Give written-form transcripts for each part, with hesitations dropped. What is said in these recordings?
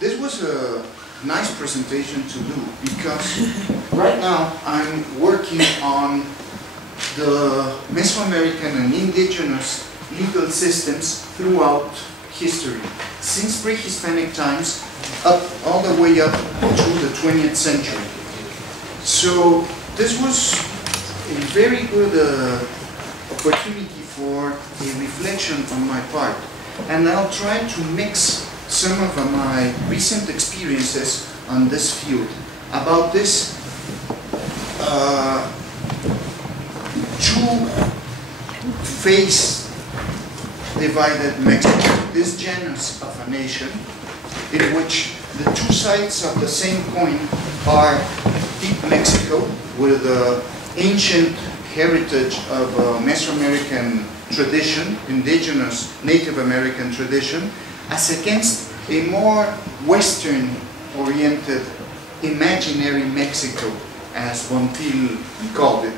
This was a nice presentation to do because right now I'm working on the Mesoamerican and indigenous legal systems throughout history, since pre-Hispanic times up all the way up to the 20th century. So this was a very good opportunity for a reflection on my part, and I'll try to mix some of my recent experiences on this field about this two-phase divided Mexico, this genus of a nation in which the two sides of the same coin are deep Mexico with the ancient heritage of Mesoamerican tradition, indigenous Native American tradition, as against a more Western-oriented imaginary Mexico, as Bonfil called it.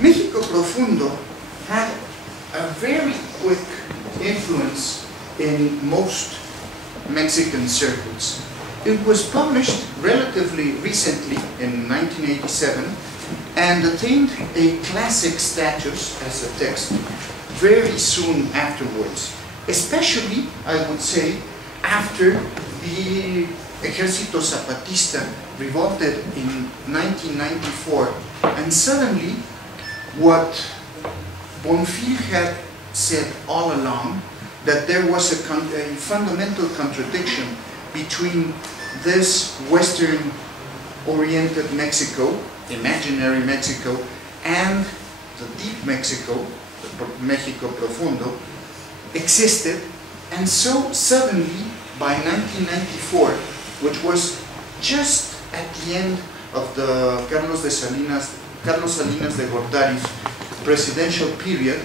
Mexico Profundo had a very quick influence in most Mexican circles. It was published relatively recently in 1987 and attained a classic status as a text very soon afterwards, especially, I would say, after the Ejército Zapatista revolted in 1994, and suddenly what Bonfil had said all along, that there was a fundamental contradiction between this Western-oriented Mexico, imaginary Mexico, and the deep Mexico, the Mexico Profundo, existed. And so suddenly, by 1994, which was just at the end of the Carlos Salinas de Gortari's presidential period,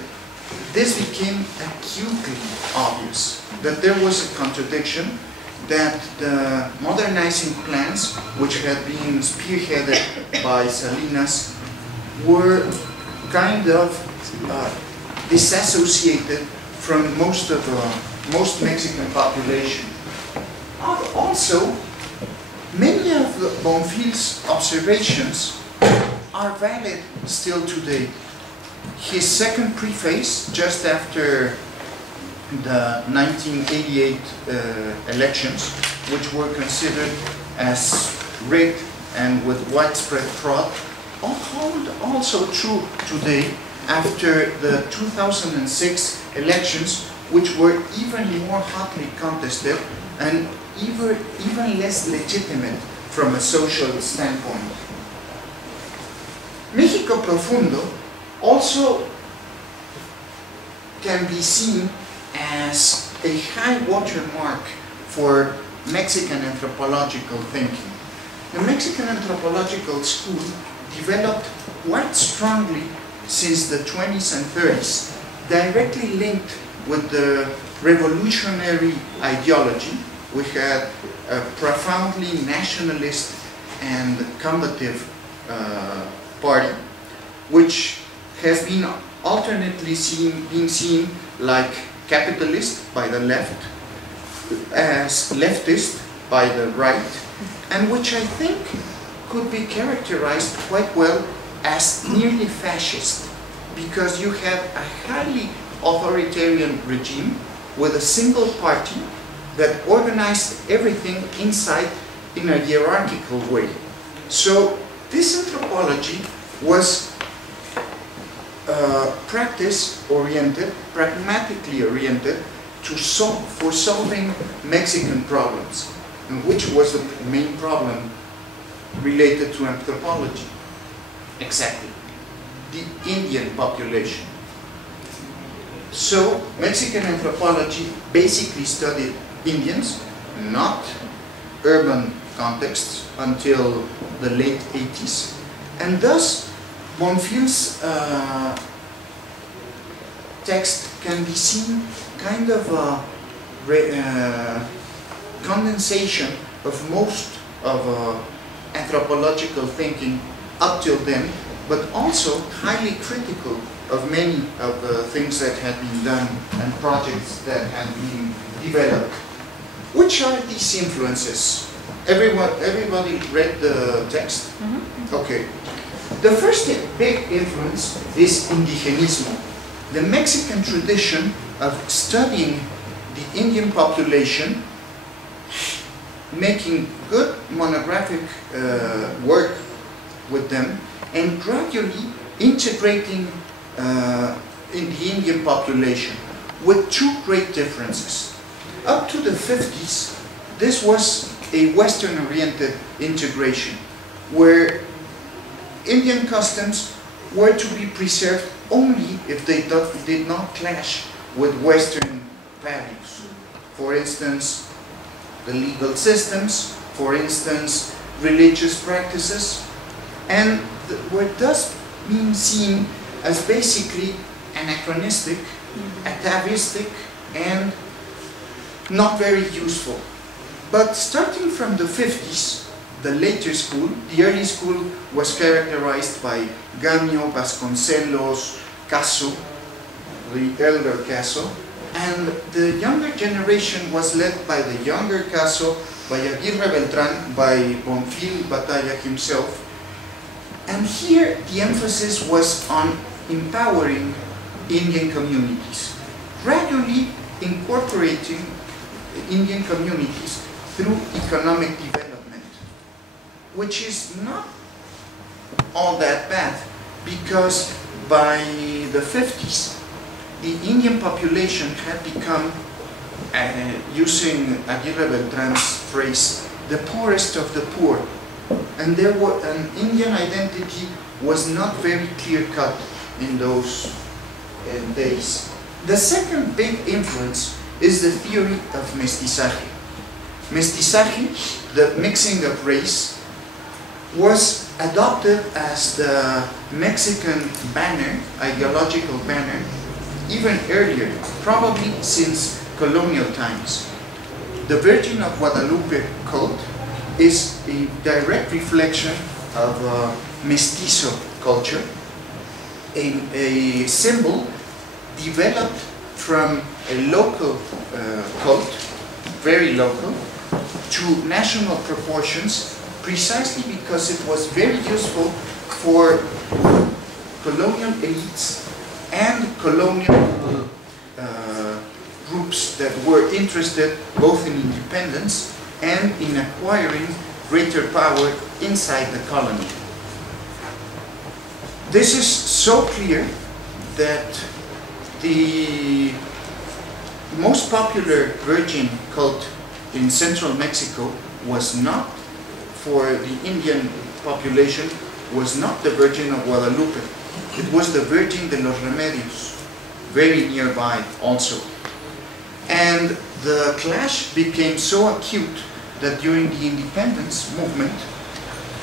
this became acutely obvious that there was a contradiction, that the modernizing plans, which had been spearheaded by Salinas, were kind of disassociated from most Mexican population. Also, many of Bonfil's observations are valid still today. His second preface, just after the 1988 elections, which were considered as rigged and with widespread fraud, hold also true today after the 2006 elections, which were even more hotly contested and even less legitimate from a social standpoint. Mexico Profundo also can be seen as a high watermark for Mexican anthropological thinking. The Mexican anthropological school developed quite strongly since the 20s and 30s, directly linked with the revolutionary ideology. We had a profoundly nationalist and combative party, which has been alternately being seen like capitalist by the left, as leftist by the right, and which I think could be characterized quite well as nearly fascist, because you have a highly authoritarian regime with a single party that organized everything inside in a hierarchical way. So this anthropology was practice-oriented, pragmatically oriented for solving Mexican problems, and which was the main problem related to anthropology? Exactly, the Indian population. So Mexican anthropology basically studied Indians, not urban contexts, until the late 80s, and thus Bonfil's text can be seen kind of a condensation of most of anthropological thinking up till then, but also highly critical of many of the things that had been done and projects that had been developed. Which are these influences? Everybody read the text? Mm-hmm. Okay. The first big influence is indigenismo, the Mexican tradition of studying the Indian population, making good monographic work with them, and gradually integrating in the Indian population with two great differences. Up to the 50s, this was a Western-oriented integration, where Indian customs were to be preserved only if they did not clash with Western values. For instance, the legal systems, for instance, religious practices, and were thus being seen as basically anachronistic, atavistic, and not very useful. But starting from the 50s, the later school, the early school was characterized by Gaño, Vasconcelos, Caso, the elder Caso, and the younger generation was led by the younger Caso, by Aguirre Beltrán, by Bonfil Batalla himself. And here the emphasis was on empowering Indian communities, gradually incorporating Indian communities through economic development, which is not all that bad, because by the 50s, the Indian population had become, using Aguirre Beltrán's phrase, the poorest of the poor. And there were, an Indian identity was not very clear-cut in those days. The second big influence is the theory of mestizaje. Mestizaje, the mixing of race, was adopted as the Mexican banner, ideological banner, even earlier, probably since colonial times. The Virgin of Guadalupe cult is a direct reflection of mestizo culture, a symbol developed from a local cult, very local, to national proportions, precisely because it was very useful for colonial elites and colonial groups that were interested both in independence and in acquiring greater power inside the colony. This is so clear that the most popular Virgin cult in central Mexico was not, for the Indian population, was not the Virgin of Guadalupe. It was the Virgin de los Remedios, very nearby also. And the clash became so acute that during the independence movement,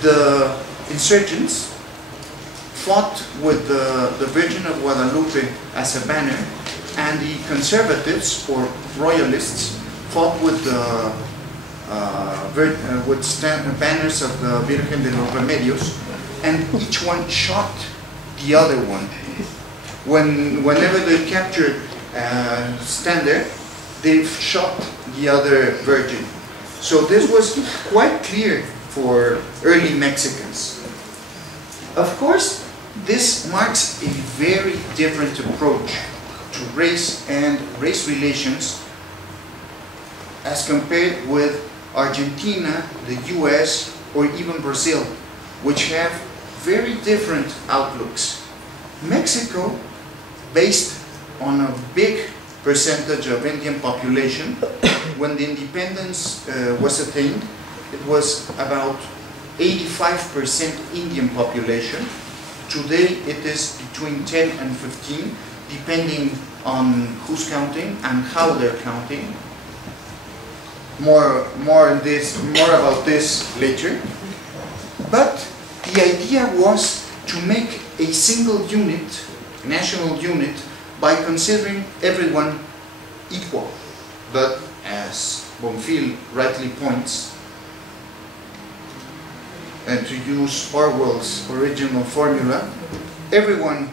the insurgents fought with the Virgin of Guadalupe as a banner, and the conservatives or royalists fought with the banners of the Virgen de los Remedios, and each one shot the other one. Whenever they captured standard, they shot the other Virgin. So this was quite clear for early Mexicans. Of course, this marks a very different approach to race and race relations as compared with Argentina, the US, or even Brazil, which have very different outlooks. Mexico, based on a big percentage of Indian population, when the independence was attained, it was about 85% Indian population. Today it is between 10 and 15, depending on who's counting and how they're counting. More about this later. But the idea was to make a single unit, national unit, by considering everyone equal. But as Bonfil rightly points, and to use Orwell's original formula, everyone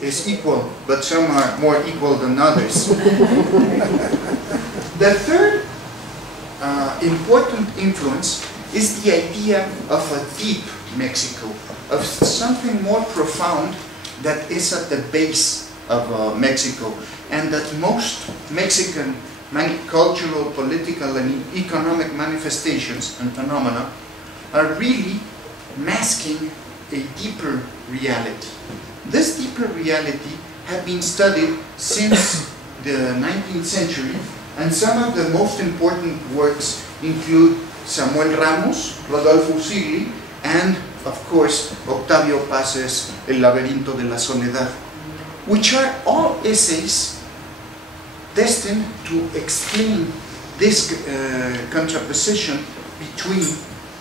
is equal, but some are more equal than others. The third important influence is the idea of a deep Mexico, of something more profound that is at the base of Mexico, and that most Mexican cultural, political, and economic manifestations and phenomena are really masking a deeper reality. This deeper reality had been studied since the 19th century, and some of the most important works include Samuel Ramos, Rodolfo Usigli, and, of course, Octavio Paz's El laberinto de la soledad, which are all essays destined to explain this contraposition between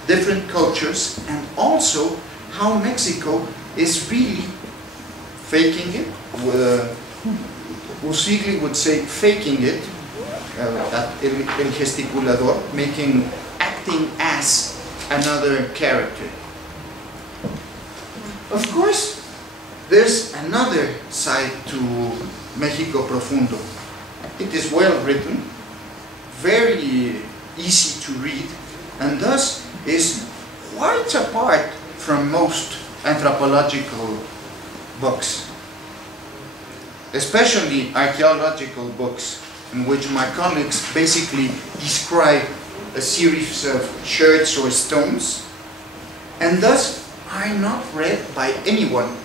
different cultures, and also how Mexico is really faking it. Usigli would say faking it, el gesticulador, acting as another character. Of course, there's another side to México Profundo. It is well written, very easy to read, and thus is quite apart from most anthropological books, especially archaeological books, in which my colleagues basically describe a series of sherds or stones, and thus are not read by anyone,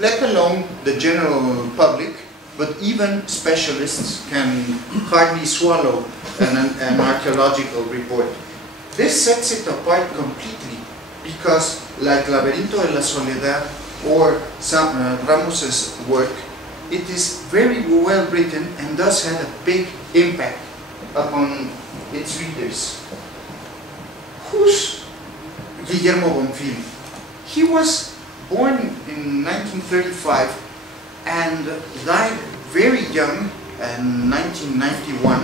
let alone the general public, but even specialists can hardly swallow an archaeological report. This sets it apart completely, because like Laberinto de la Soledad or Ramos's work, it is very well written and thus had a big impact upon its readers. Who's Guillermo Bonfil? He was born in 1935 and died very young in 1991,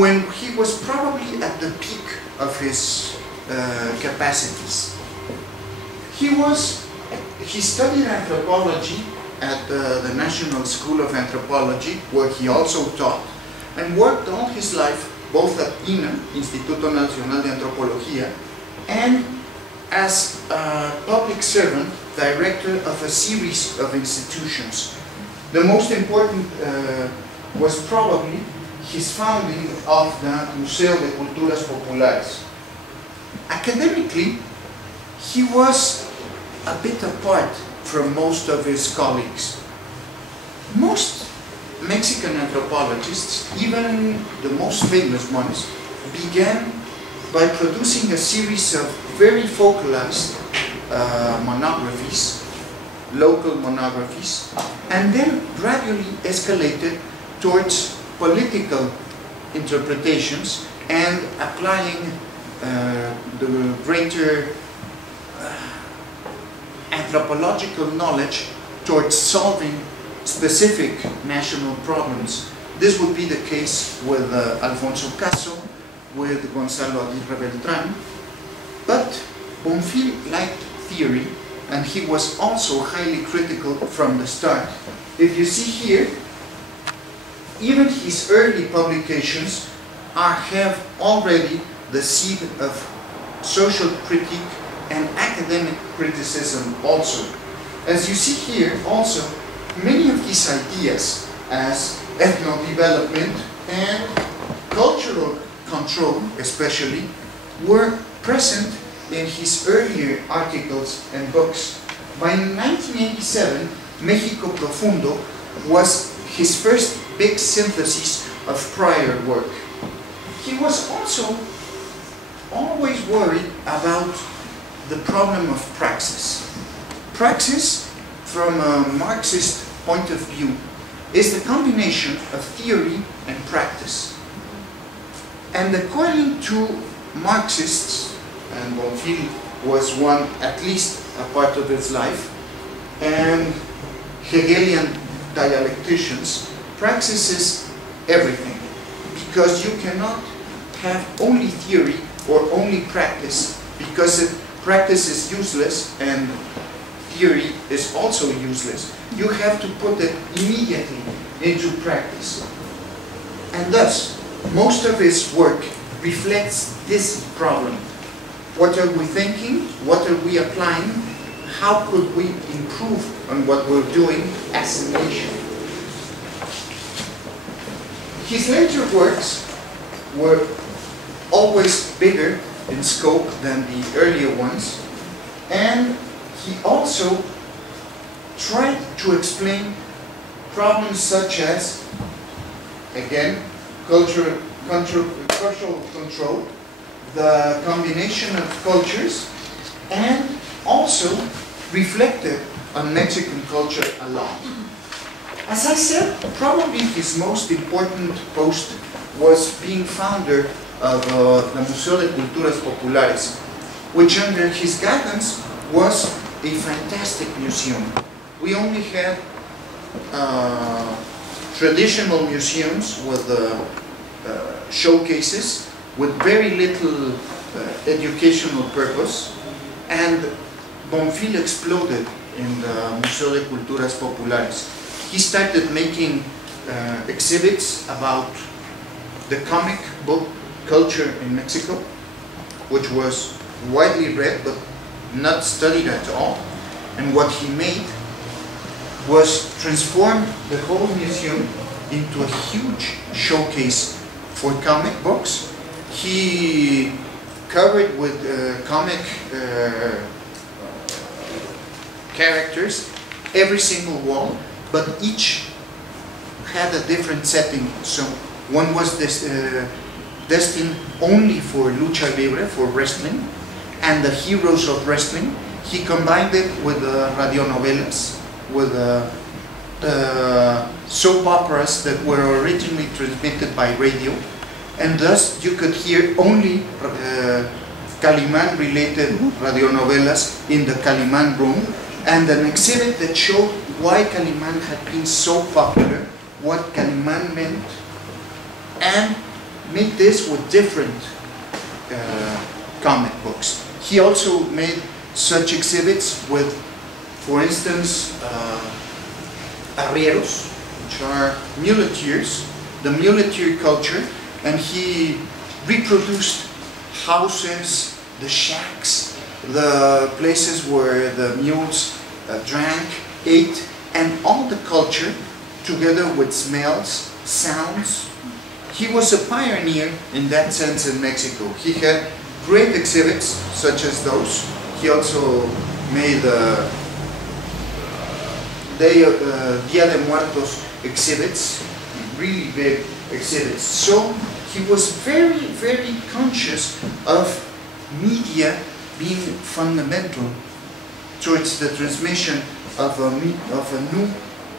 when he was probably at the peak of his capacities. He studied anthropology at the National School of Anthropology, where he also taught, and worked all his life both at INA, Instituto Nacional de Antropología, and as a public servant, director of a series of institutions. The most important was probably his founding of the Museo de Culturas Populares. Academically, he was a bit apart from most of his colleagues. Most Mexican anthropologists, even the most famous ones, began by producing a series of very focalized monographies, local monographies, and then gradually escalated towards political interpretations and applying the greater anthropological knowledge towards solving specific national problems. This would be the case with Alfonso Caso, with Gonzalo Aguirre Beltrán, but Bonfil liked theory, and he was also highly critical from the start. If you see here, even his early publications have already the seed of social critique and academic criticism also. As you see here also, many of these ideas as ethno-development and cultural control especially were present in his earlier articles and books. By 1987, México Profundo was his first big synthesis of prior work. He was also always worried about the problem of praxis. Praxis, from a Marxist point of view, is the combination of theory and practice. And according to Marxists, and Bonfil was one, at least a part of his life, and Hegelian dialecticians, praxis is everything, because you cannot have only theory or only practice, because practice is useless and theory is also useless. You have to put it immediately into practice. And thus, most of his work reflects this problem. What are we thinking? What are we applying? How could we improve on what we're doing as a nation? His later works were always bigger in scope than the earlier ones, and he also tried to explain problems such as, again, cultural control, the combination of cultures, and also reflected on Mexican culture a lot. As I said, probably his most important post was being founder of the Museo de Culturas Populares, which under his guidance was a fantastic museum. We only had traditional museums with showcases with very little educational purpose, and Bonfil exploded in the Museo de Culturas Populares. He started making exhibits about the comic book culture in Mexico, which was widely read but not studied at all. And what he made was transform the whole museum into a huge showcase for comic books. He covered with comic characters every single wall, but each had a different setting. So one was destined only for lucha libre, for wrestling, and the heroes of wrestling. He combined it with radionovelas, with soap operas that were originally transmitted by radio, and thus you could hear only Calimán-related radionovelas in the Calimán room, and an exhibit that showed why Calimán had been so popular, what Calimán meant, and made this with different comic books. He also made such exhibits with, for instance, arrieros, which are muleteers, the muleteer culture, and he reproduced houses, the shacks, the places where the mules drank, ate, and all the culture together with smells, sounds. He was a pioneer in that sense in Mexico. He had great exhibits such as those. He also made Dia de Muertos exhibits, really big exhibits. So he was very, very conscious of media being fundamental towards the transmission of a new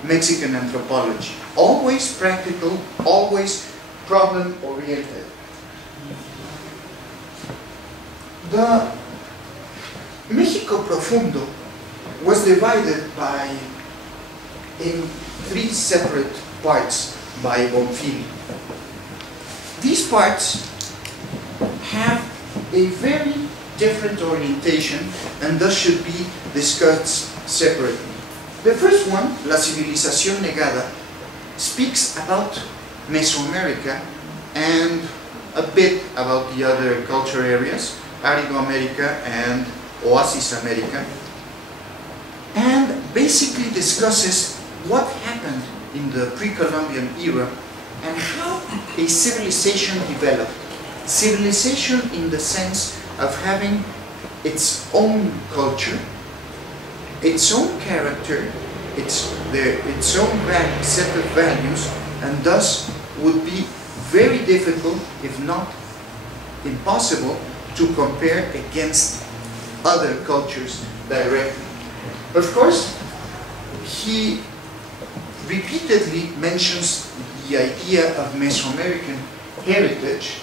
Mexican anthropology. Always practical, always problem-oriented. The México Profundo was divided in 3 separate parts by Bonfil. These parts have a very different orientation and thus should be discussed separately. The first one, La Civilización Negada, speaks about Mesoamerica and a bit about the other culture areas, Arido America and Oasis America, and basically discusses what happened in the pre-Columbian era and how a civilization developed. Civilization in the sense of having its own culture, its own character, its own set of values, and thus would be very difficult, if not impossible, to compare against other cultures directly. Of course, he repeatedly mentions the idea of Mesoamerican heritage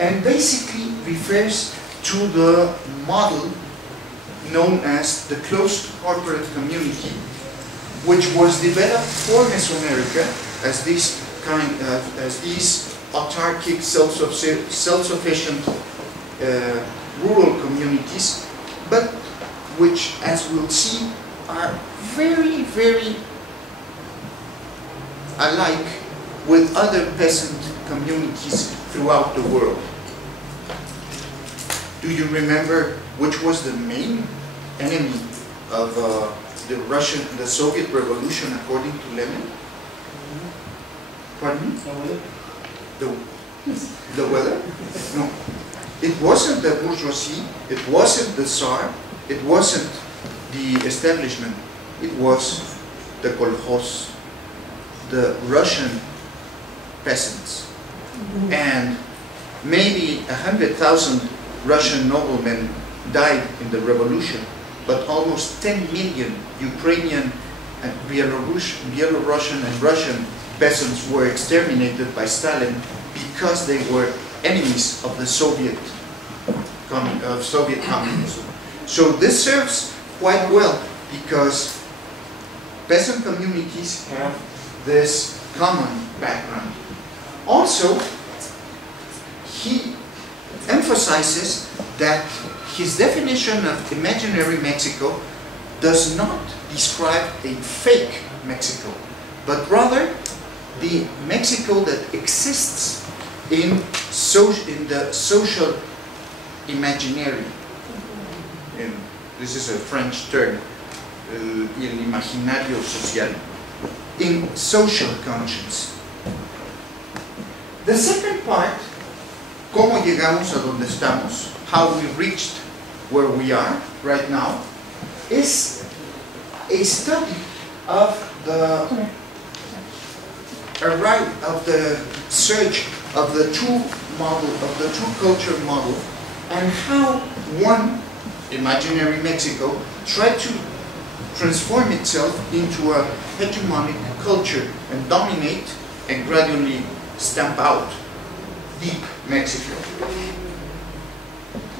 and basically refers to the model known as the closed corporate community, which was developed for Mesoamerica as these autarkic, self-sufficient rural communities, but which, as we'll see, are very, very alike with other peasant communities throughout the world. Do you remember which was the main enemy of the Soviet Revolution according to Lenin? Pardon me? The weather? No. It wasn't the bourgeoisie, it wasn't the Tsar, it wasn't the establishment, it was the kolkhoz, the Russian peasants. And maybe 100,000 Russian noblemen died in the revolution, but almost 10 million Ukrainian and Belarusian and Russian peasants were exterminated by Stalin because they were enemies of the Soviet communism. So this serves quite well because peasant communities have this common background. Also, he emphasizes that his definition of imaginary Mexico does not describe a fake Mexico, but rather the Mexico that exists in the social imaginary. This is a French term, el imaginario social, in social conscience. The second part, cómo llegamos a donde estamos, how we reached where we are right now, is a study of the search of the true model, of the true culture model, and how one imaginary Mexico tried to transform itself into a hegemonic culture and dominate and gradually stamp out deep Mexico.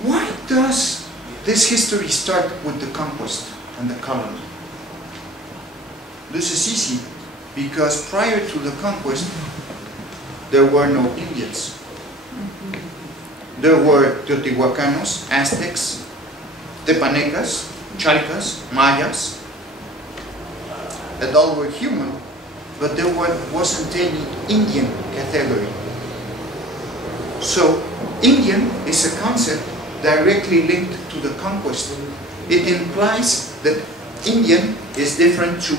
Why does this history start with the conquest and the colony? This is easy because prior to the conquest there were no Indians. There were Teotihuacanos, Aztecs, Tepanecas, Chalcas, Mayas, and all were human, but there wasn't any Indian category. So, Indian is a concept directly linked to the conquest. It implies that Indian is different to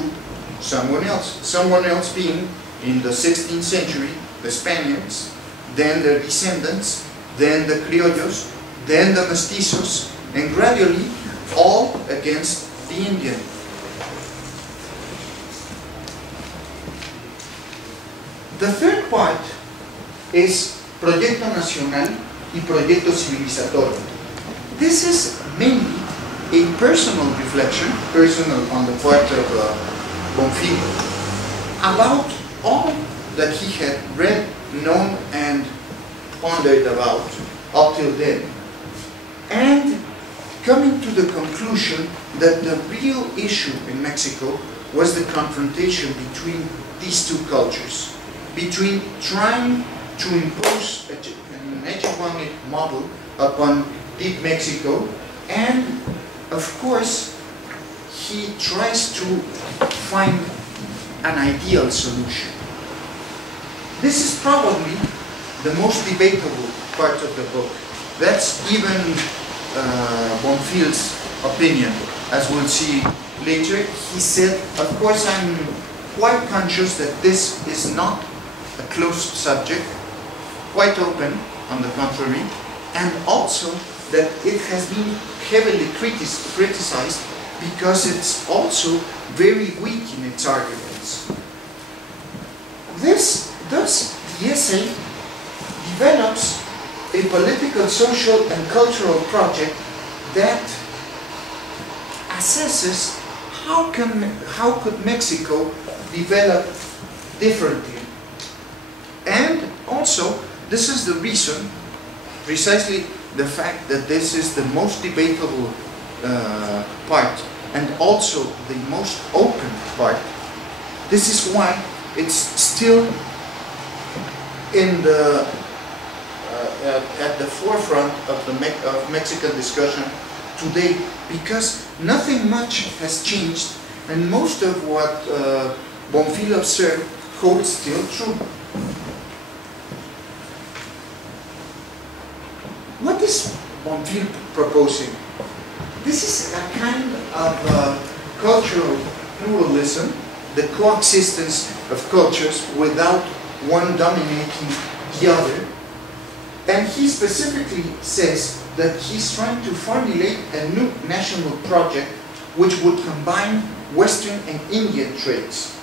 someone else being, in the 16th century, the Spaniards, then their descendants, then the criollos, then the mestizos, and gradually all against the Indian. The third part is Proyecto Nacional y Proyecto Civilizatorio. This is mainly a personal reflection, personal on the part of Bonfil, about all that he had read, known, and pondered about up till then, and coming to the conclusion that the real issue in Mexico was the confrontation between these two cultures, between trying to impose an hegemonic model upon deep Mexico, and of course he tries to find an ideal solution. This is probably the most debatable part of the book. That's even Bonfil's opinion, as we'll see later. He said, of course I'm quite conscious that this is not a closed subject, quite open on the contrary, and also that it has been heavily criticized because it's also very weak in its arguments. Thus, the essay develops a political, social, and cultural project that assesses how could Mexico develop differently. And also, this is the reason, precisely the fact that this is the most debatable part and also the most open part. This is why it's still in the at the forefront of Mexican discussion today, because nothing much has changed, and most of what Bonfil observed holds still true. What is Bonfil proposing? This is a kind of cultural pluralism, the coexistence of cultures without one dominating the other. And he specifically says that he's trying to formulate a new national project which would combine Western and Indian traits.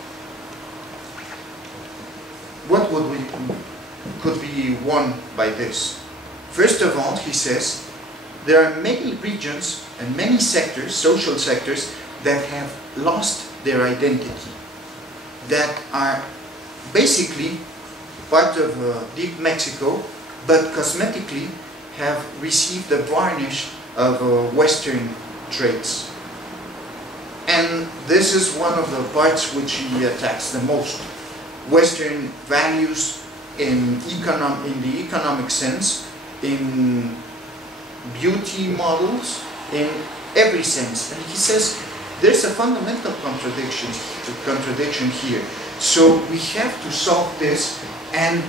What could be won by this? First of all, he says, there are many regions and many sectors, social sectors, that have lost their identity, that are basically part of deep Mexico, but cosmetically have received the varnish of Western traits. And this is one of the parts which he attacks the most. Western values in the economic sense, in beauty models, in every sense. And he says there's a fundamental contradiction here. So we have to solve this, and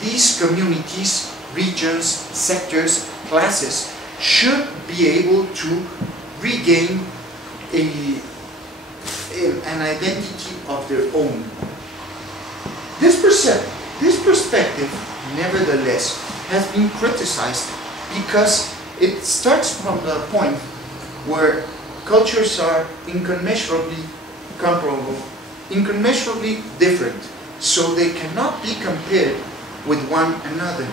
these communities, regions, sectors, classes should be able to regain an identity of their own. This perspective, nevertheless, has been criticized because it starts from the point where cultures are incommensurably comparable, incommensurably different, so they cannot be compared with one another.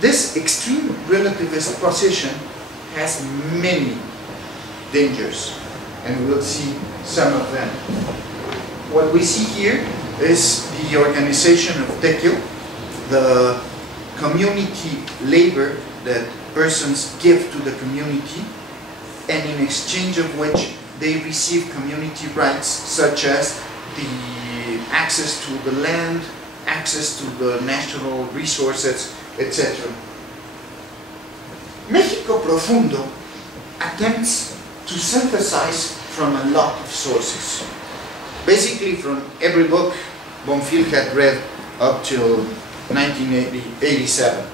This extreme relativist position has many dangers, and we'll see some of them. What we see here is the organization of tequio, the community labor that persons give to the community, and in exchange of which they receive community rights such as the access to the land, access to the natural resources, etc. México Profundo attempts to synthesize from a lot of sources. Basically from every book Bonfil had read up till 1987.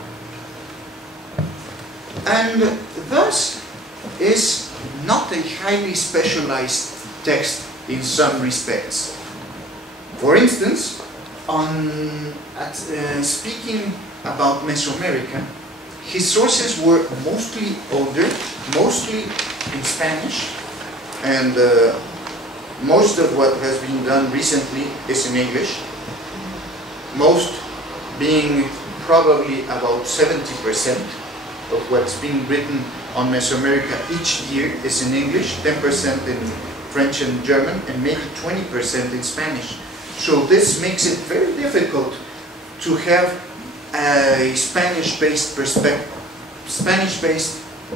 And thus is not a highly specialized text in some respects. For instance, speaking about Mesoamerica, his sources were mostly older, mostly in Spanish, and most of what has been done recently is in English, most being probably about 70% of what's being written on Mesoamerica each year is in English, 10% in French and German, and maybe 20% in Spanish. So this makes it very difficult to have a Spanish-based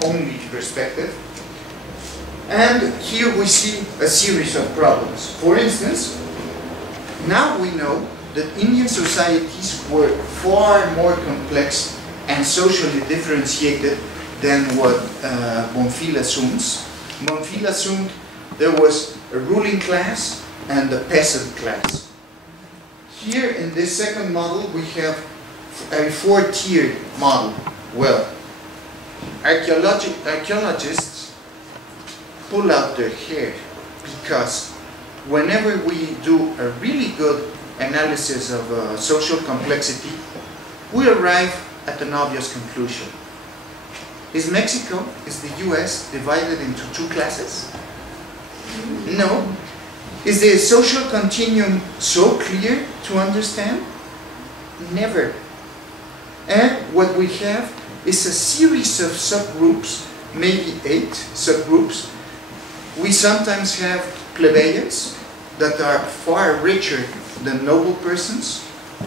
only perspective. And here we see a series of problems. For instance, now we know that Indian societies were far more complex and socially differentiated than what Bonfil assumes. Bonfil assumed there was a ruling class and a peasant class. Here in this second model we have a four-tiered model. Well, archaeologists pull out their hair because whenever we do a really good analysis of social complexity, we arrive at an obvious conclusion. Is Mexico, is the US divided into two classes? No. Is the social continuum so clear to understand? Never. And what we have is a series of subgroups, maybe 8 subgroups. We sometimes have plebeians that are far richer than noble persons.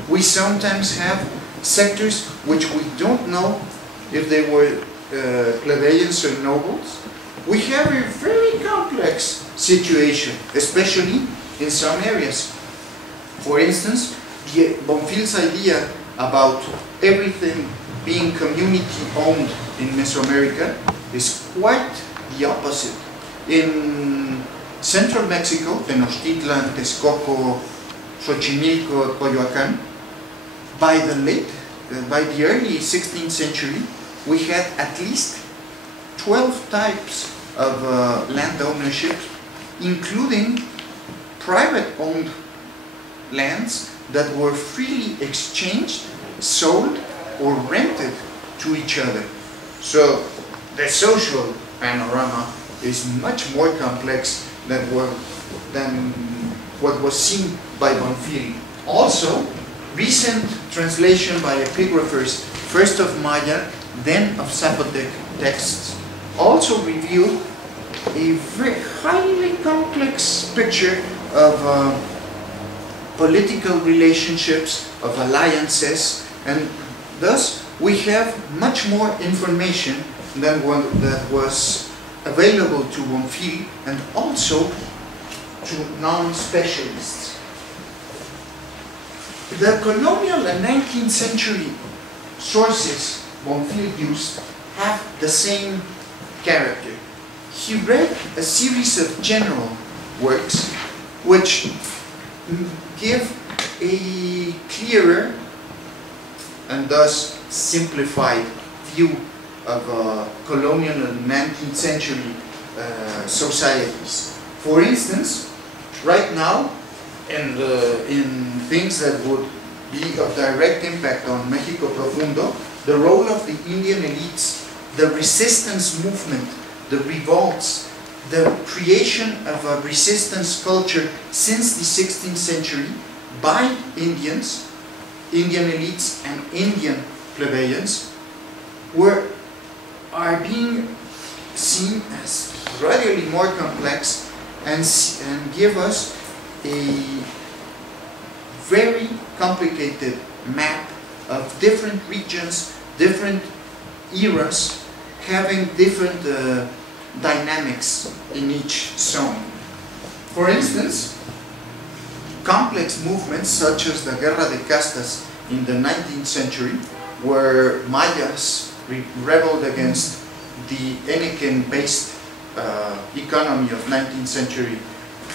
We sometimes have sectors which we don't know if they were plebeians or nobles. We have a very complex situation, especially in some areas. For instance, Bonfil's idea about everything being community-owned in Mesoamerica is quite the opposite. In central Mexico, Tenochtitlan, Texcoco, Xochimilco, Coyoacán, by the early 16th century, we had at least 12 types of land ownership, including private-owned lands that were freely exchanged, sold, or rented to each other. So the social panorama is much more complex than what was seen by Bonfil. Also, recent translation by epigraphers, first of Maya, then of Zapotec texts, also revealed a very highly complex picture of political relationships, of alliances, and thus we have much more information than what that was available to Bonfil and also to non-specialists. The colonial and 19th century sources Bonfil used have the same character. He read a series of general works which give a clearer and thus simplified view of colonial and 19th century societies. For instance, right now, in things that would be of direct impact on Mexico Profundo, the role of the Indian elites, the resistance movement, the revolts, the creation of a resistance culture since the 16th century by Indians, Indian elites and Indian plebeians are being seen as gradually more complex and give us a very complicated map of different regions, different eras, having different dynamics in each zone. For instance, complex movements such as the Guerra de Castas in the 19th century, where Mayas rebelled against the Eniquen-based economy of 19th century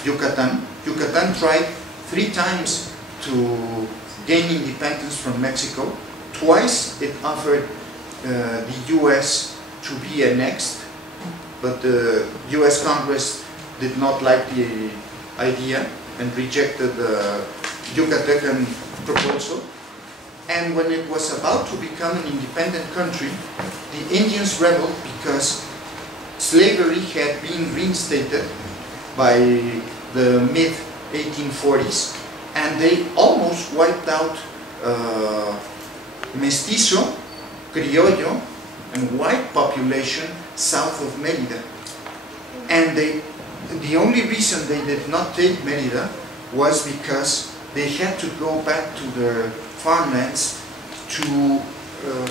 Yucatan. Yucatan tried 3 times to gain independence from Mexico. Twice it offered the US to be annexed, but the US Congress did not like the idea and rejected the Yucatecan proposal. And when it was about to become an independent country, the Indians rebelled because slavery had been reinstated by the mid-1840s, and they almost wiped out mestizo, criollo, and white population south of Mérida. And the only reason they did not take Mérida was because they had to go back to their farmlands to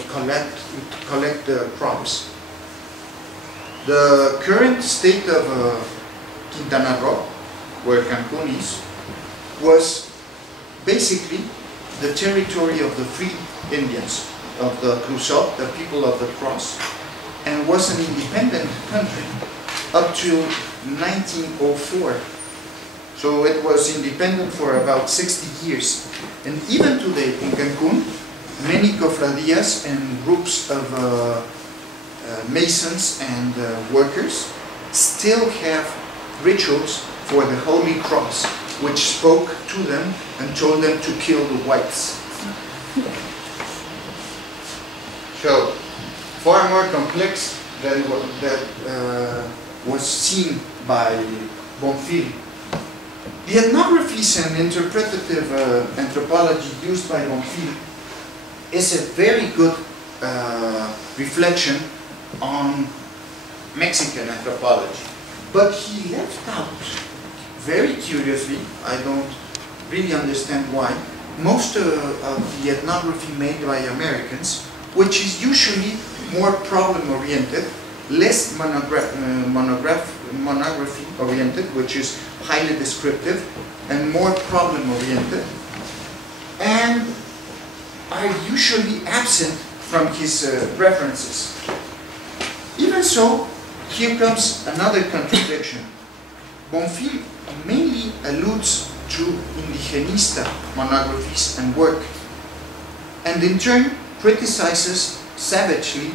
collect the crops. The current state of Quintana Roo, where Cancún is, was basically the territory of the free Indians, of the Cruzot, the people of the cross, and was an independent country up to 1904. So it was independent for about 60 years. And even today in Cancún, many cofradías and groups of masons and workers still have rituals for the Holy Cross, which spoke to them and told them to kill the whites. So, far more complex than what that was seen by Bonfil. The ethnographies and interpretative anthropology used by Bonfil is a very good reflection on Mexican anthropology. But he left out, very curiously, I don't really understand why, most of the ethnography made by Americans, which is usually more problem-oriented, less monography-oriented, which is highly descriptive, and more problem-oriented, and are usually absent from his references. Even so, here comes another contradiction. Bonfil mainly alludes to indigenista monographies and work, and in turn criticizes savagely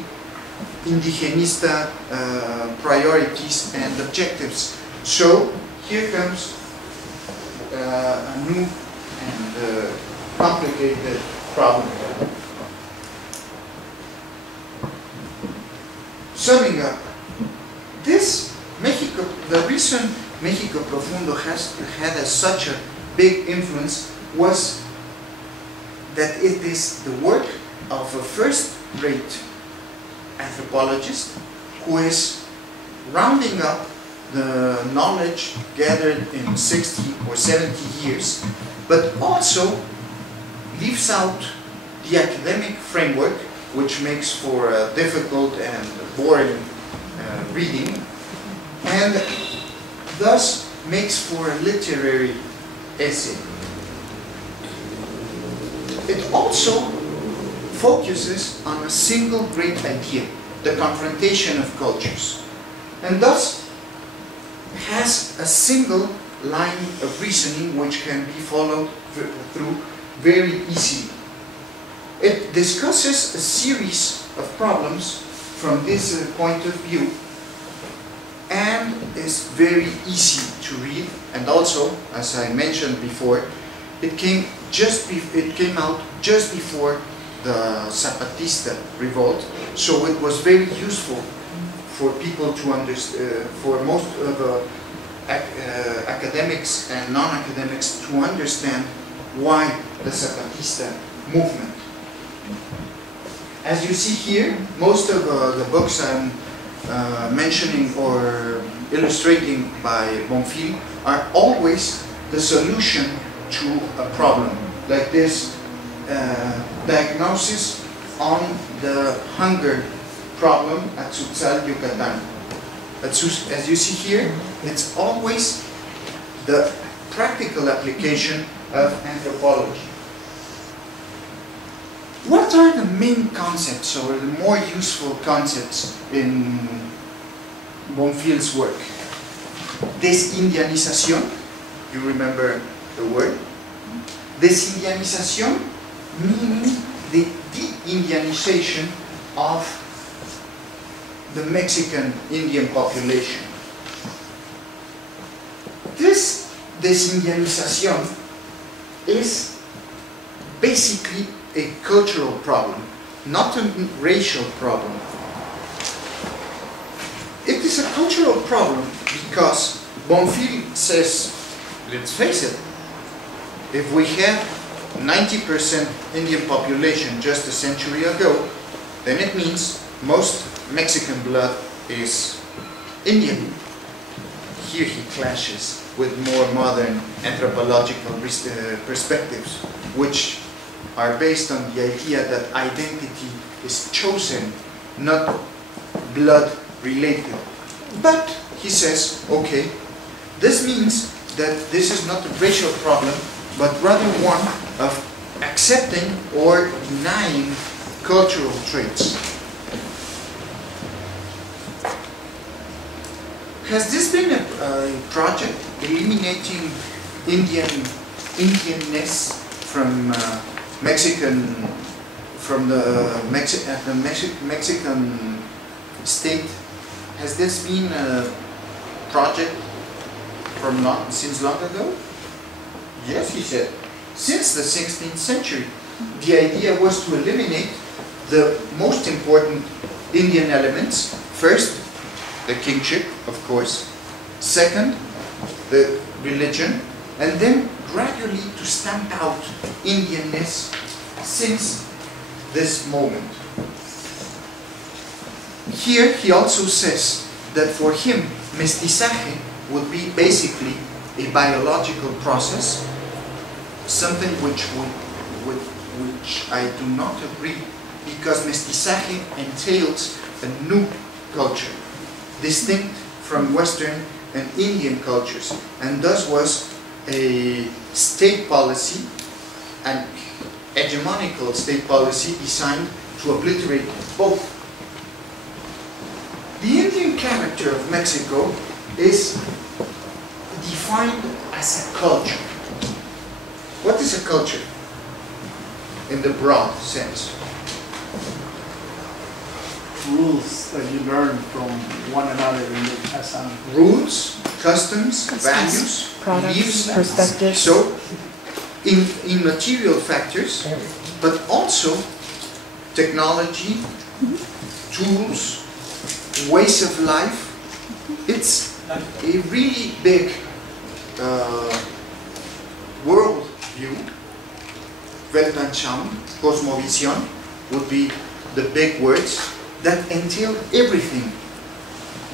indigenista priorities and objectives. So here comes a new and complicated problem. Summing up, this Mexico, the reason Mexico Profundo had such a big influence was that it is the work of a first-rate anthropologist who is rounding up the knowledge gathered in 60 or 70 years, but also leaves out the academic framework, which makes for a difficult and boring reading, and thus makes for a literary essay. It also focuses on a single great idea, the confrontation of cultures, and thus has a single line of reasoning which can be followed through very easily. It discusses a series of problems from this point of view and is very easy to read, and also, as I mentioned before, it came out just before the Zapatista revolt, so it was very useful for people to understand, for most of the academics and non-academics to understand why the Zapatista movement. As you see here, most of the books I'm mentioning or illustrating by Bonfil are always the solution to a problem, like this diagnosis on the hunger problem at Tzutzal, Yucatan. As you see here, it's always the practical application of anthropology. What are the main concepts or the more useful concepts in Bonfil's work? Desindianización, you remember the word? Desindianización meaning the de-Indianization of the Mexican Indian population. This desindianización is basically a cultural problem, not a racial problem. It is a cultural problem because Bonfil says, let's face it, if we had 90% Indian population just a century ago, then it means most Mexican blood is Indian. Here he clashes with more modern anthropological perspectives, which are based on the idea that identity is chosen, not blood related. But he says, okay, this means that this is not a racial problem, but rather one of accepting or denying cultural traits. Has this been a project eliminating Indianness from Mexican state? Has this been a project since long ago? Yes, he said. Since the 16th century, the idea was to eliminate the most important Indian elements. First, the kingship, of course. Second, the religion. And then gradually to stamp out Indianness since this moment. Here he also says that for him, mestizaje would be basically a biological process, something which I do not agree, because mestizaje entails a new culture, distinct from Western and Indian cultures, and thus was a state policy, an hegemonical state policy designed to obliterate both. The Indian character of Mexico is defined as a culture. What is a culture in the broad sense? Rules that you learn from one another in the Assam. Rules, customs, values, products, beliefs, perspectives. so in material factors, but also technology, tools, ways of life. It's a really big world view. Weltanschauung, cosmovision would be the big words that entail everything.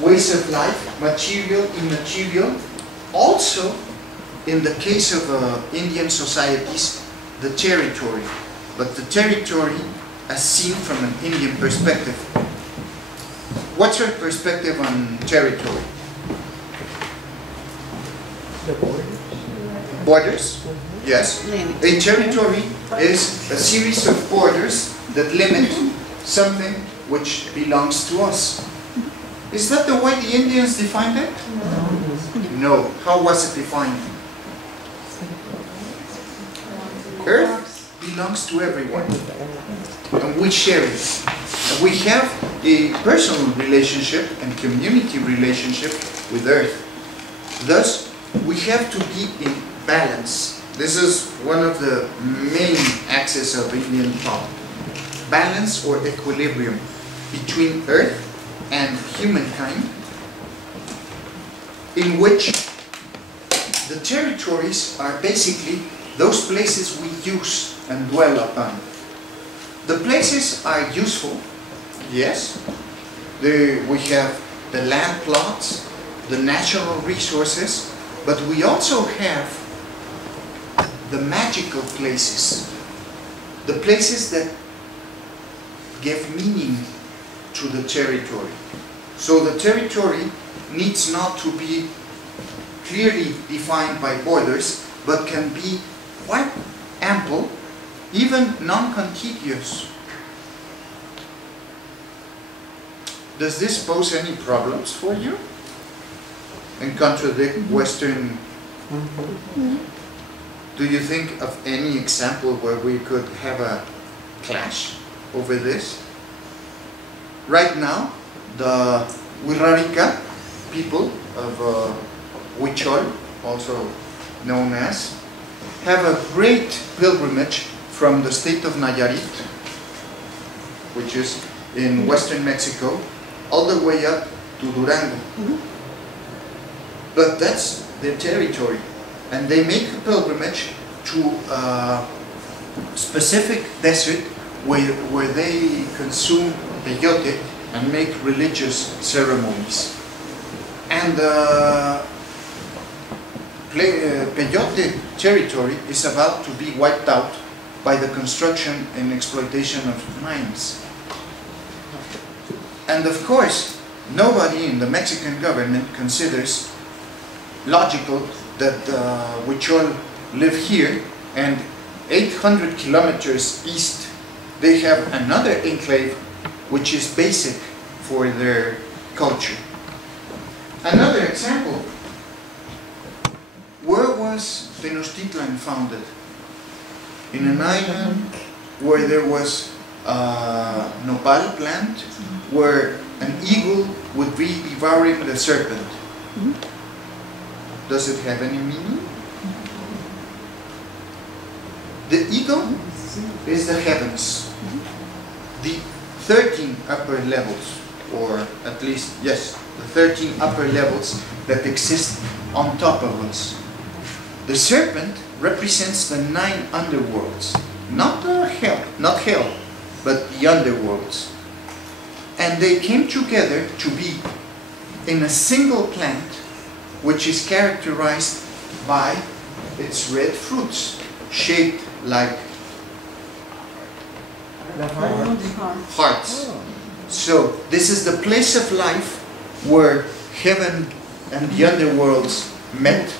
Ways of life, material, immaterial. Also, in the case of Indian societies, the territory. But the territory as seen from an Indian perspective. What's your perspective on territory? The borders. Borders? Yes. A territory is a series of borders that limit something which belongs to us. Is that the way the Indians defined it? No. How was it defined? Earth belongs to everyone, and we share it. And we have a personal relationship and community relationship with Earth. Thus, we have to be in balance. This is one of the main axes of Indian thought. Balance or equilibrium between Earth and humankind, in which the territories are basically those places we use and dwell upon. The places are useful, yes. We have the land plots, the natural resources, but we also have the magical places, the places that give meaning to the territory. So the territory needs not to be clearly defined by borders, but can be quite ample, even non-contiguous. Does this pose any problems for you? And contradict Western? Do you think of any example where we could have a clash over this? Right now, the Wirrarica people of Huichol, also known as, have a great pilgrimage from the state of Nayarit, which is in western Mexico, all the way up to Durango. But that's their territory. And they make a pilgrimage to a specific desert where they consume peyote and make religious ceremonies. And peyote territory is about to be wiped out by the construction and exploitation of mines. And of course, nobody in the Mexican government considers logical that Huichol live here, and 800 kilometers east they have another enclave which is basic for their culture. Another example, where was Tenochtitlan founded? In an island where there was a nopal plant, where an eagle would be devouring the serpent. Does it have any meaning? The eagle is the heavens, the 13 upper levels, or at least, yes, the 13 upper levels that exist on top of us. The serpent represents the 9 underworlds, not hell, but the underworlds. And they came together to be in a single plant, which is characterized by its red fruits, shaped like hearts. So this is the place of life where heaven and the underworlds met,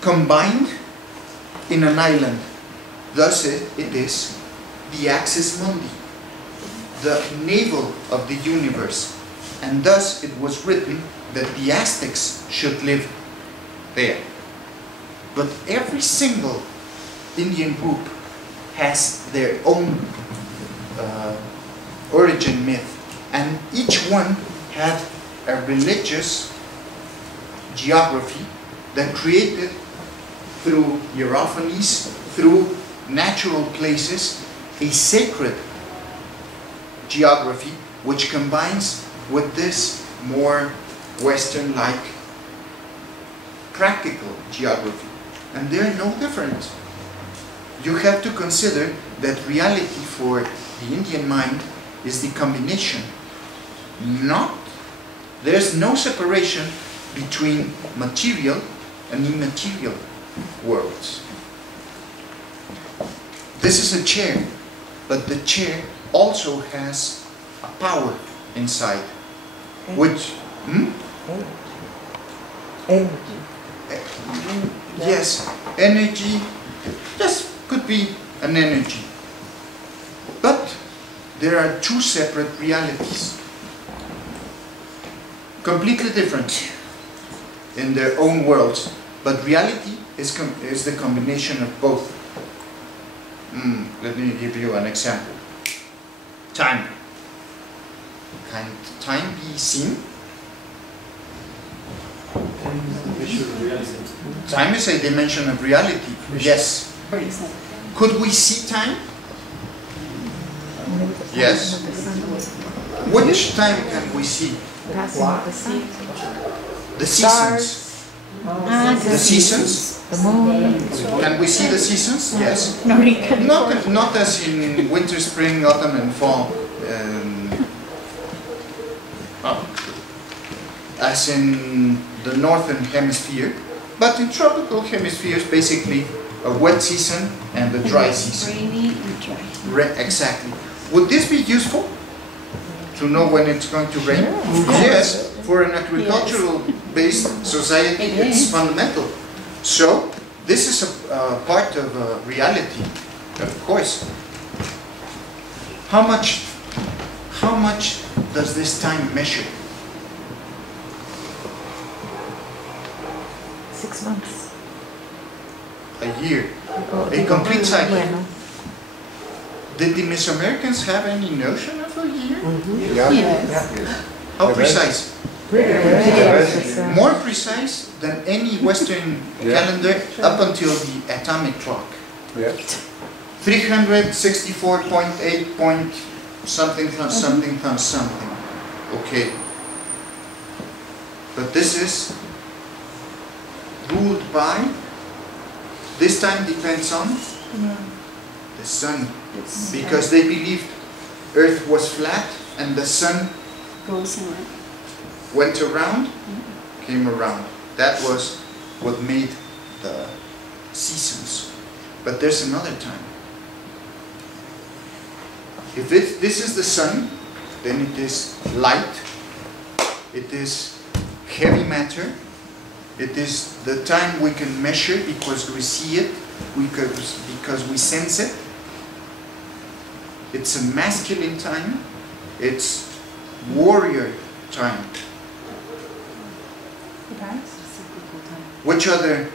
combined in an island. Thus it is the axis mundi, the navel of the universe, and thus it was written that the Aztecs should live there. But every single Indian group has their own origin myth, and each one had a religious geography that created, through hierophanies, through natural places, a sacred geography which combines with this more Western-like practical geography. And they're no different. You have to consider that reality for the Indian mind is the combination. There's no separation between material and immaterial worlds. This is a chair, but the chair also has a power inside, which... Energy. Yes, energy, just could be an energy. But there are two separate realities, completely different in their own worlds, but reality is the combination of both. Let me give you an example. Time. Can time be seen? Time is a dimension of reality. Yes. Could we see time? Yes. Which time can we see? The seasons. The seasons? The moon. Can we see the seasons? Yes. Not as in winter, spring, autumn and fall. As in the northern hemisphere, but in tropical hemispheres, basically a wet season and a dry season. Rainy and dry. Exactly. Would this be useful to know when it's going to rain? Yes. For an agricultural based society, it's fundamental. So this is a part of reality, of course. How much does this time measure? 6 months. A year. A complete cycle. Did the Mesoamericans have any notion of a year? Yes. How precise? Precise. More precise than any Western calendar up until the atomic clock. 364.8 point something times something times something. Okay. But this is ruled by, this time depends on the sun, because they believed Earth was flat and the sun Goes around. went around, came around. That was what made the seasons. But there's another time. If this is the sun, then it is light, it is heavy matter, it is the time we can measure because we see it, because we sense it. It's a masculine time, it's warrior time. Which other?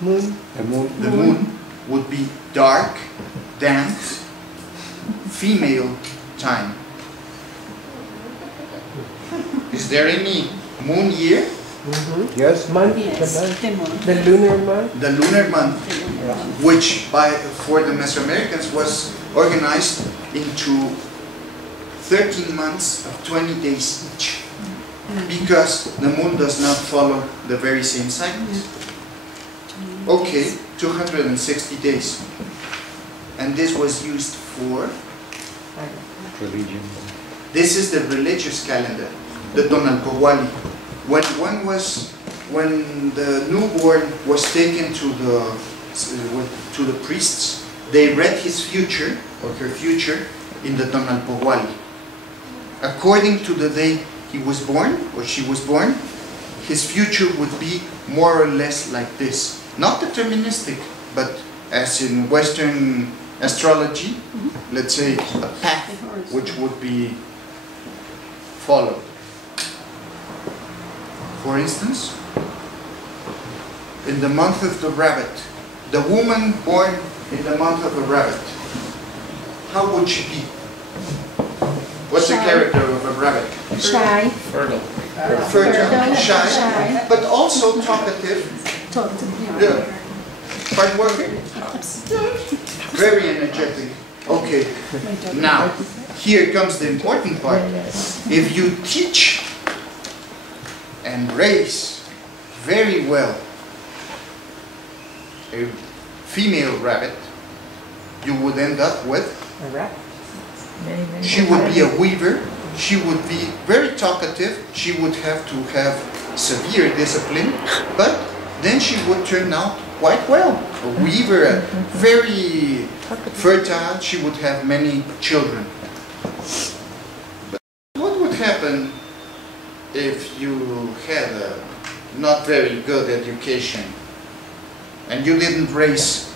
Moon. The moon. The moon would be dark, damp, female time. Is there any moon year? Yes. Month. Yes, the moon. The lunar month. The lunar month, which for the Mesoamericans was organized into 13 months of 20 days each, because the moon does not follow the very same cycles. Okay, 260 days. And this was used for? Religion. This is the religious calendar, the Tonalpohualli. When the newborn was taken to the priests, they read his future or her future in the Tonalpohualli. According to the day he was born or she was born, his future would be more or less like this. Not deterministic, but as in Western astrology, let's say a path which would be followed. For instance, in the month of the rabbit, the woman born in the month of the rabbit, how would she be? What's the Shy. character of a rabbit? Shy. Fertile, Fertile, shy, shy. but also talkative, Talk to me. yeah, hard working, very energetic. Okay, now, here comes the important part. If you teach and raise very well a female rabbit, you would end up with, A rat. she would be a weaver, she would be very talkative, she would have to have severe discipline, but then she would turn out quite well. A weaver, very fertile, she would have many children. But what would happen if you had a not very good education and you didn't raise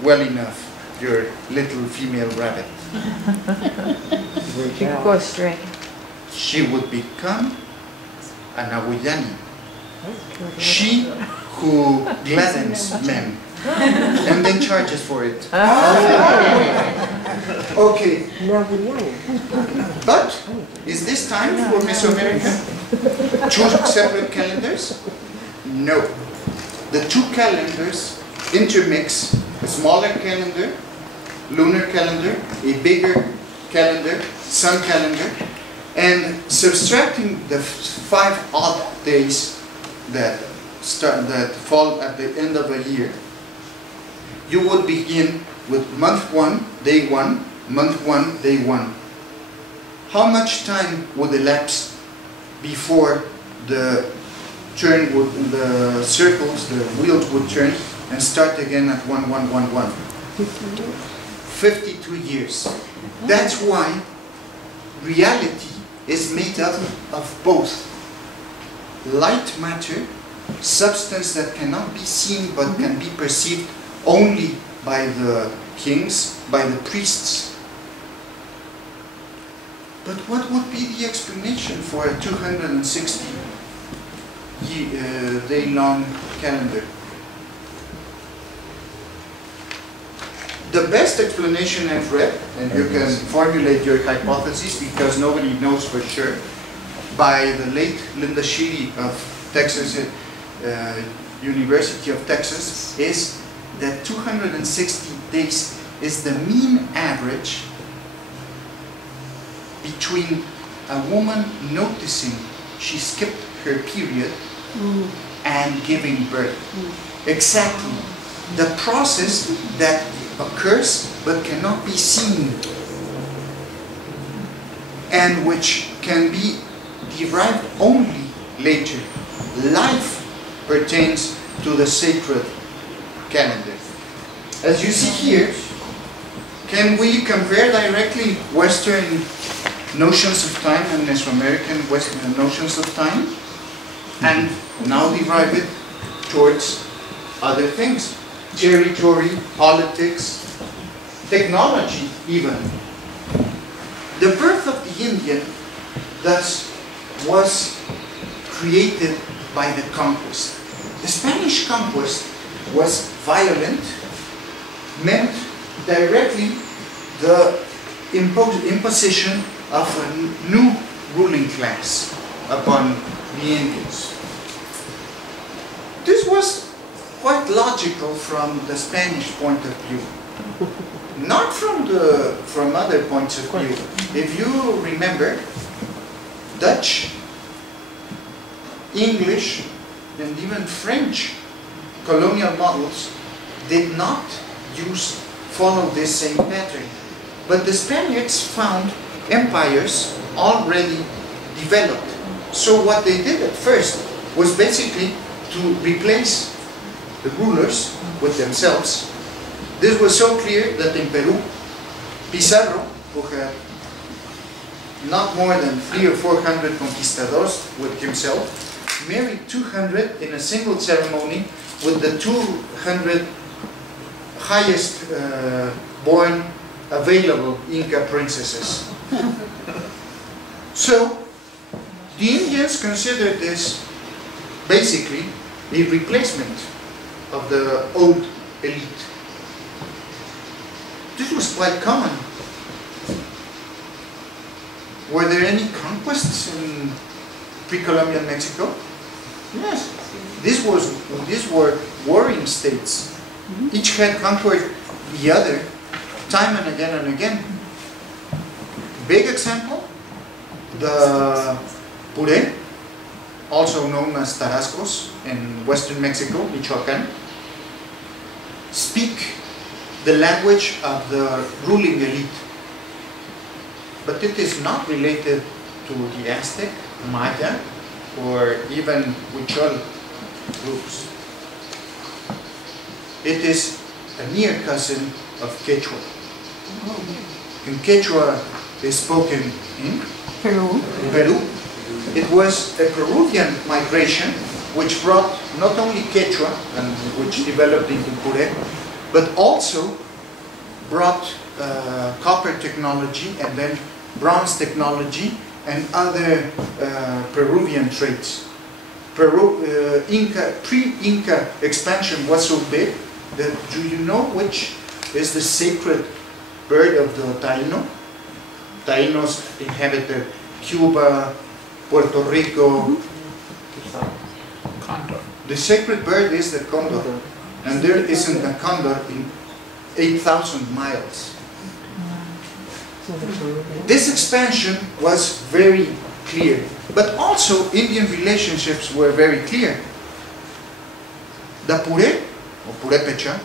well enough your little female rabbit? She could go astray. She would become an Awuyani. She who gladdens men and then charges for it. Okay, but is this time for Miss America? Two separate calendars? No. The two calendars intermix: a smaller calendar, lunar calendar, a bigger calendar, sun calendar, and subtracting the 5 odd days that fall at the end of a year, you would begin with month 1, day 1, month 1, day 1. How much time would elapse before the circles, the wheels would turn and start again at 1, 1, 1, 1? 52 years. That's why reality is made up of both light matter, substance that cannot be seen but can be perceived only by the kings, by the priests. But what would be the explanation for a 260 day-long calendar? The best explanation I've read, and you can formulate your hypothesis because nobody knows for sure, by the late Linda Sheely of Texas, University of Texas, is that 260 days is the mean average between a woman noticing she skipped her period and giving birth. Exactly. The process that occurs but cannot be seen and which can be derived only later. Life pertains to the sacred calendar. As you see here, can we compare directly Western notions of time and Mesoamerican Western notions of time and now derive it towards other things? Territory, politics, technology even. The birth of the Indian thus was created by the conquest. The Spanish conquest was violent, meant directly the imposition of a new ruling class upon the Indians. This was quite logical from the Spanish point of view, not from other points of view. If you remember, Dutch, English, and even French colonial models did not follow this same pattern. But the Spaniards found empires already developed. So what they did at first was basically to replace the rulers with themselves. This was so clear that in Peru, Pizarro, who had not more than 300 or 400 conquistadors with himself, married 200 in a single ceremony with the 200 highest born available Inca princesses. So the Indians considered this basically a replacement of the old elite. This was quite common. Were there any conquests in pre-Columbian Mexico? Yes. These were warring states. Each had conquered the other time and again and again. Big example, the Pure, also known as Tarascos in western Mexico, Michoacán, speak the language of the ruling elite. But it is not related to the Aztec, Maya, or even Huichol groups. It is a near cousin of Quechua. And Quechua is spoken in Peru. It was a Peruvian migration which brought not only Quechua, and which developed into Pure, but also brought copper technology and then bronze technology and other Peruvian traits. Pre-Inca expansion was so big that, do you know which is the sacred bird of the Taino? Tainos inhabited Cuba, Puerto Rico. Condor. The sacred bird is the condor, and there isn't a condor in 8,000 miles. This expansion was very clear, but also Indian relationships were very clear. The Pure, or Purepecha,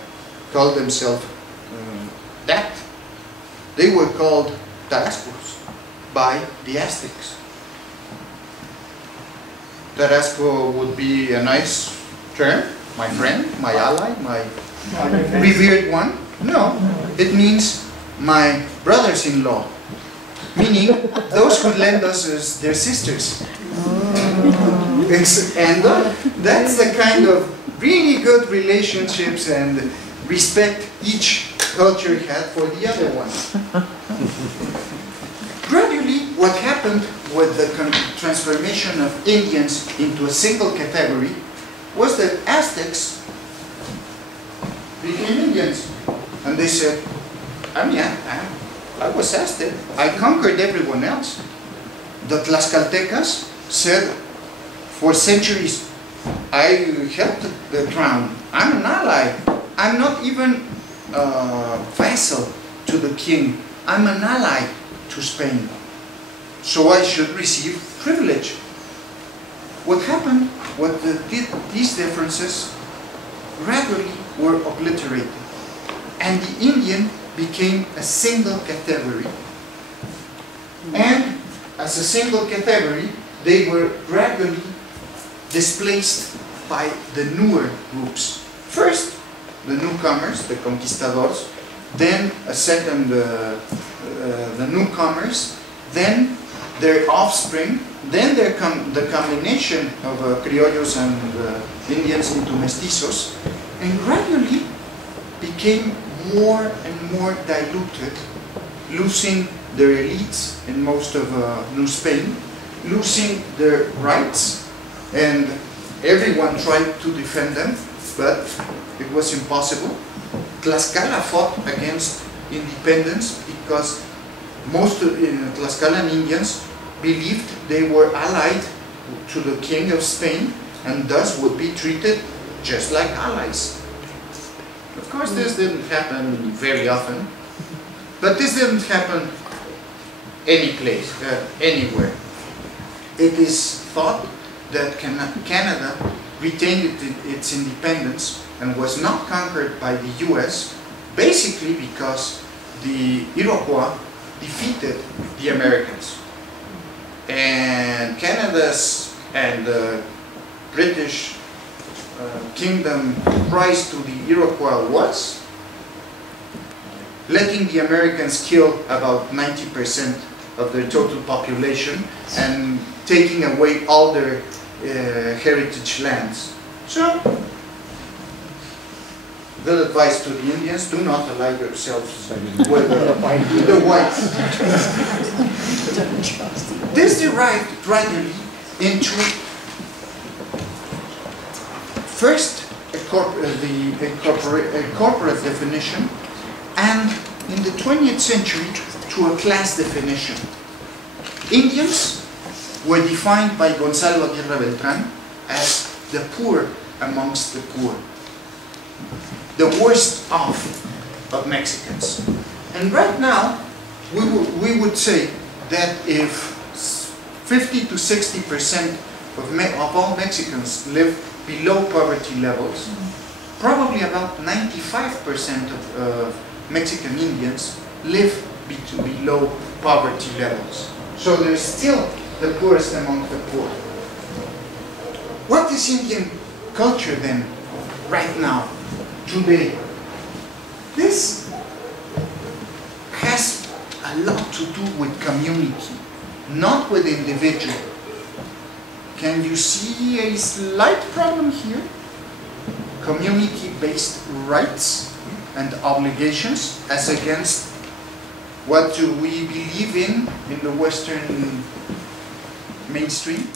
called themselves that. They were called Tarascos by the Aztecs. Tarasco would be a nice term, my friend, my ally, my revered one. No, it means my brothers-in-law, meaning those who lend us as their sisters. And that's the kind of really good relationships and respect each culture had for the other one. Gradually, what happened with the transformation of Indians into a single category was that Aztecs became Indians. And they said, I was Aztec. I conquered everyone else. The Tlaxcaltecas said, for centuries, I helped the crown. I'm an ally. I'm not even a vassal to the king. I'm an ally to Spain. So I should receive privilege. What happened was that these differences gradually were obliterated, and the Indian became a single category. And as a single category, they were gradually displaced by the newer groups. First, the newcomers, the conquistadors, then a second, the newcomers, then their offspring, then the combination of criollos and Indians into mestizos, and gradually became more and more diluted, losing their elites in most of New Spain, losing their rights, and everyone tried to defend them, but it was impossible. Tlaxcala fought against independence because most of Tlaxcalan Indians believed they were allied to the king of Spain and thus would be treated just like allies. Of course, this didn't happen very often, but this didn't happen any place, anywhere. It is thought that Canada retained its independence and was not conquered by the US, basically because the Iroquois defeated the Americans. And Canada's and the British kingdom price to the Iroquois was letting the Americans kill about 90% of their total population and taking away all their heritage lands. So, good advice to the Indians, do not ally yourselves with the whites. This derived gradually into First, a corporate definition, and in the 20th century, to a class definition. Indians were defined by Gonzalo Aguirre Beltrán as the poor amongst the poor, the worst off of Mexicans. And right now, we would say that if 50 to 60% of all Mexicans live below poverty levels, probably about 95% of Mexican Indians live below poverty levels. So they're still the poorest among the poor. What is Indian culture then, right now, today? This has a lot to do with community, not with individual. Can you see a slight problem here? Community-based rights and obligations as against what do we believe in the Western mainstream?